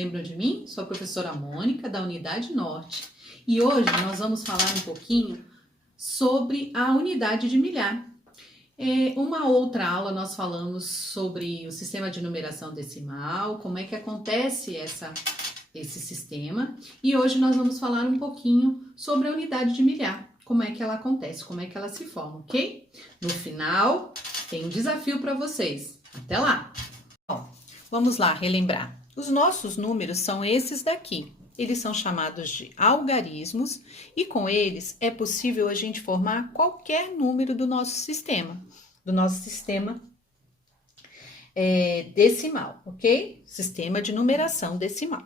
Lembram de mim? Sou a professora Mônica, da Unidade Norte. E hoje nós vamos falar um pouquinho sobre a unidade de milhar. Uma outra aula nós falamos sobre o sistema de numeração decimal, como é que acontece esse sistema. E hoje nós vamos falar um pouquinho sobre a unidade de milhar, como é que ela acontece, como é que ela se forma, ok? No final, tem um desafio para vocês. Até lá! Vamos lá relembrar. Os nossos números são esses daqui. Eles são chamados de algarismos e com eles é possível a gente formar qualquer número do nosso sistema decimal, ok? Sistema de numeração decimal.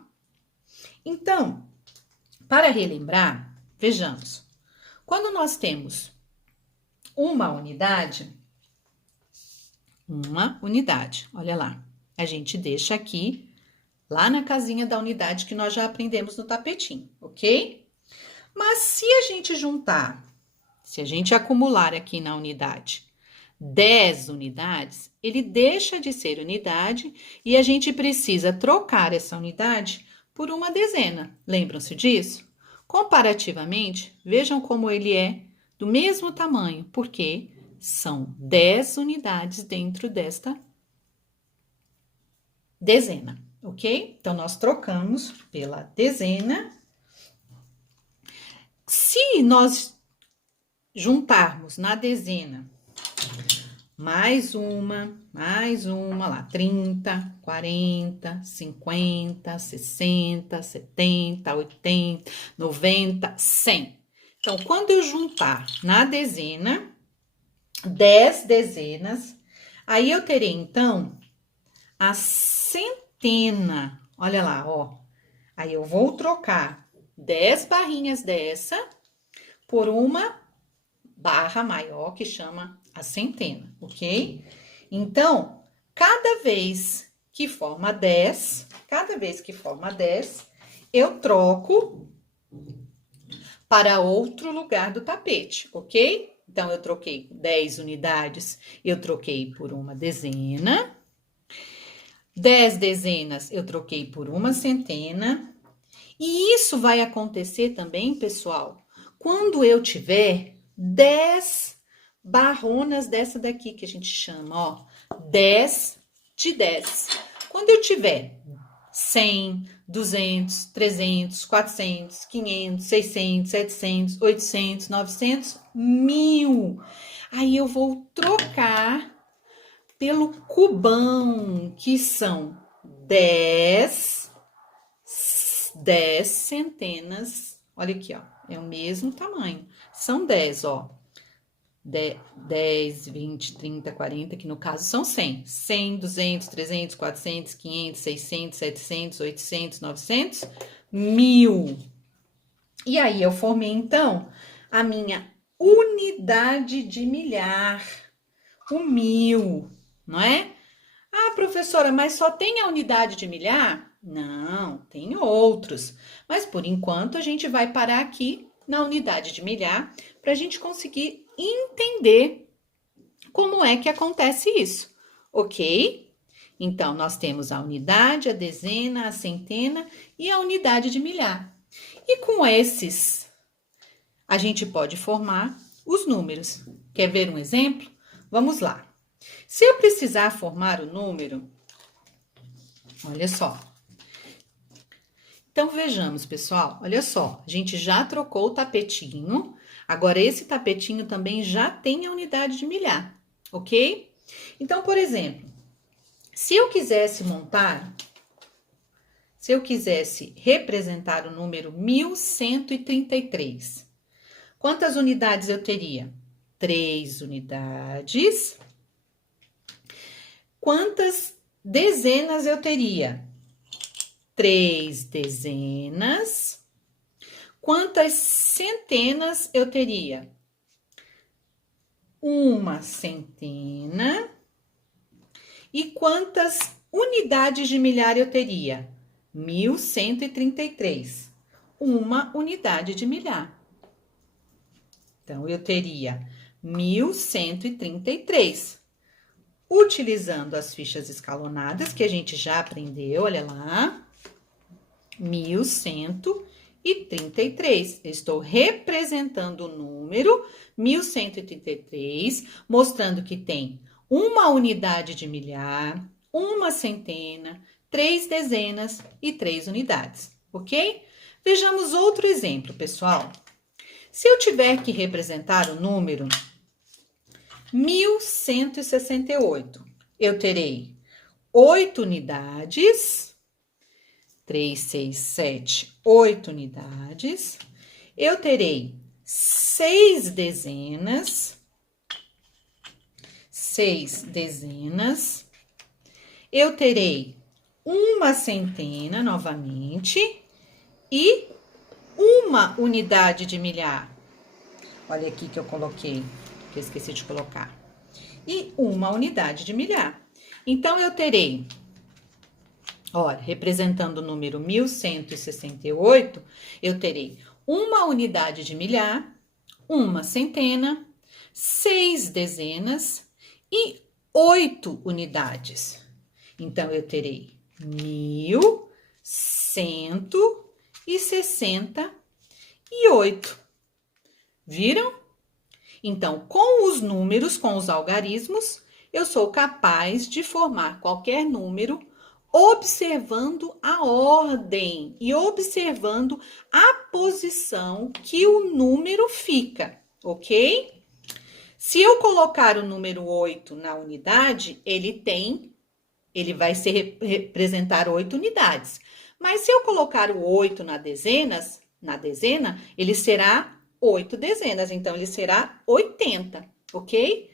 Então, para relembrar, vejamos. Quando nós temos uma unidade, olha lá. A gente deixa aqui, lá na casinha da unidade que nós já aprendemos no tapetinho, ok? Mas se a gente acumular aqui na unidade 10 unidades, ele deixa de ser unidade e a gente precisa trocar essa unidade por uma dezena. Lembram-se disso? Comparativamente, vejam como ele é do mesmo tamanho, porque são 10 unidades dentro desta dezena, ok? Então, nós trocamos pela dezena. Se nós juntarmos na dezena mais uma, lá, 30, 40, 50, 60, 70, 80, 90, 100. Então, quando eu juntar na dezena, 10 dezenas, aí eu terei, então, a centena. Olha lá, ó. Aí eu vou trocar 10 barrinhas dessa por uma barra maior que chama a centena, ok? Então, cada vez que forma 10, eu troco para outro lugar do tapete, ok? Então, eu troquei 10 unidades, eu troquei por uma dezena. 10 dezenas eu troquei por uma centena. E isso vai acontecer também, pessoal, quando eu tiver 10 barronas dessa daqui que a gente chama, ó, 10 de 10. Quando eu tiver 100, 200, 300, 400, 500, 600, 700, 800, 900, 1000. Aí eu vou trocar pelo cubão, que são 10 centenas. Olha aqui, ó, é o mesmo tamanho. São 10, ó. 10, 20, 30, 40, que no caso são 100. 100, 200, 300, 400, 500, 600, 700, 800, 900, 1000. E aí, eu formei, então, a minha unidade de milhar, o 1000. Não é? Ah, professora, mas só tem a unidade de milhar? Não, tem outros. Mas, por enquanto, a gente vai parar aqui na unidade de milhar para a gente conseguir entender como é que acontece isso, ok? Então, nós temos a unidade, a dezena, a centena e a unidade de milhar. E com esses, a gente pode formar os números. Quer ver um exemplo? Vamos lá. Se eu precisar formar o número, olha só. Então, vejamos, pessoal, olha só. A gente já trocou o tapetinho, agora esse tapetinho também já tem a unidade de milhar, ok? Então, por exemplo, se eu quisesse representar o número 1133, quantas unidades eu teria? 3 unidades. Quantas dezenas eu teria? 3 dezenas. Quantas centenas eu teria? 1 centena. E quantas unidades de milhar eu teria? 1133. 1 unidade de milhar. Então, eu teria 1133. Utilizando as fichas escalonadas, que a gente já aprendeu, olha lá. 1133. Eu estou representando o número 1133, mostrando que tem uma unidade de milhar, uma centena, 3 dezenas e 3 unidades, ok? Vejamos outro exemplo, pessoal. Se eu tiver que representar o número 1168, eu terei 8 unidades, 3, 6, 7, 8 unidades. Eu terei 6 dezenas, 6 dezenas. Eu terei uma centena novamente e uma unidade de milhar. Olha aqui que eu coloquei, que eu esqueci de colocar. E uma unidade de milhar. Então, eu terei, olha, representando o número 1168, eu terei uma unidade de milhar, uma centena, 6 dezenas e 8 unidades. Então, eu terei 1168. Viram? Então, com os números, com os algarismos, eu sou capaz de formar qualquer número observando a ordem e observando a posição que o número fica, ok? Se eu colocar o número 8 na unidade, ele vai representar 8 unidades. Mas se eu colocar o 8 na dezena, ele será 8 dezenas, então ele será 80, ok?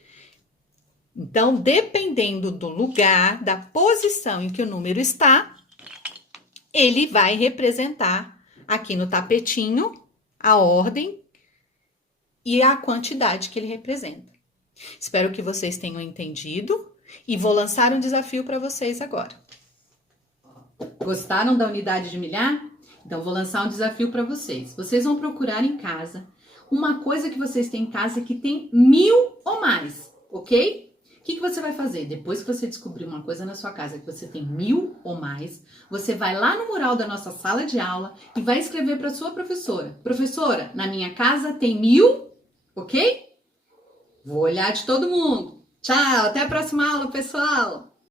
Então, dependendo do lugar, da posição em que o número está, ele vai representar aqui no tapetinho a ordem e a quantidade que ele representa. Espero que vocês tenham entendido e vou lançar um desafio para vocês agora. Gostaram da unidade de milhar? Então, vou lançar um desafio para vocês. Vocês vão procurar em casa uma coisa que vocês têm em casa que tem 1000 ou mais, ok? O que você vai fazer? Depois que você descobrir uma coisa na sua casa que você tem 1000 ou mais, você vai lá no mural da nossa sala de aula e vai escrever para sua professora. Professora, na minha casa tem 1000, ok? Vou olhar de todo mundo. Tchau, até a próxima aula, pessoal!